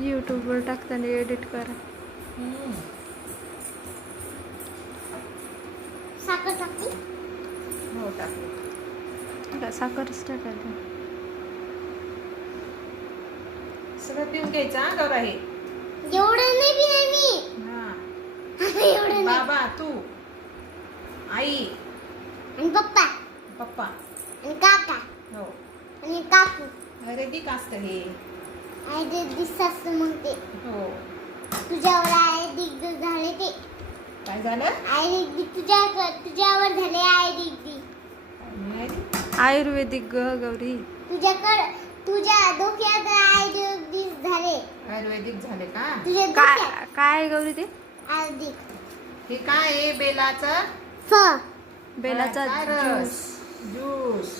यूट्यूबवर टाकताना एडिट करा. साखर टाकली. हो टाकली. का साखरच टाकायचं. सगळं पिऊन घ्यायचं हा गौरा हे. एवढं नाही पिणार मी. हा एवढं नाही. बाबा तू आई आणि पप्पा पप्पा आणि काका हो आणि काकू. अरे दी कास्त हे. आई ते दिसतात मग ते हो तुझ्यावर आई दिग्ग झाले ते. काय झालं आई दिग्ग तुझ्यावर झाले आई दिग्ग. आयुर्वेदिक ग गौरी. तुझ्या डोक्यात आई दिग्ग झाले. आयुर्वेदिक झाले का? तुझ्या काय डोक्यात काय गौरी ते? आई दिग्ग. हे काय आहे? बेलाचं फ बेलाचा फळाचा ज्यूस. रस. ज्यूस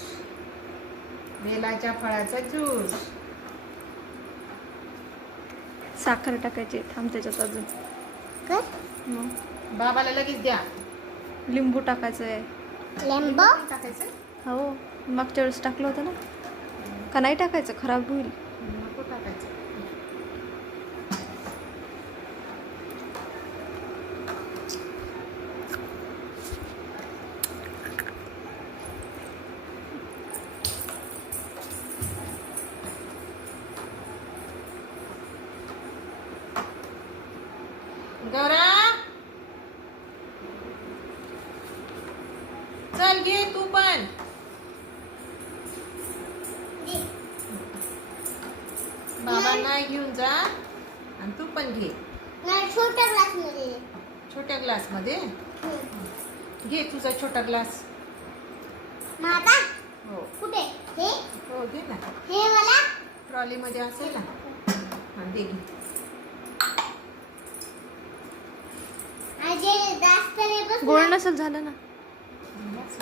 बेलाच्या फळाचा ज्यूस. साखर टाकायची. थांब त्याच्यात अजून. कर मग बाबाला लगेच द्या. लिंबू टाकायचं आहे. लिंबू टाकायचं हो मागच्या वेळेस टाकलं होतं ना. का नाही टाकायचं? खराब होईल. नको टाकायचं. गौरा चल घे तू पण. बाबांना घेऊन जा आणि तू पण घे. छोट्या ग्लास मध्ये. छोट्या ग्लास मध्ये घे तुझा छोटा ग्लास. माझा हो कुठे हे हो घे ना. हे मला ट्रॉली मध्ये असेल ना. हा दे घे. आज जास्त नाही बस. गोड नसेल झालं ना. बस.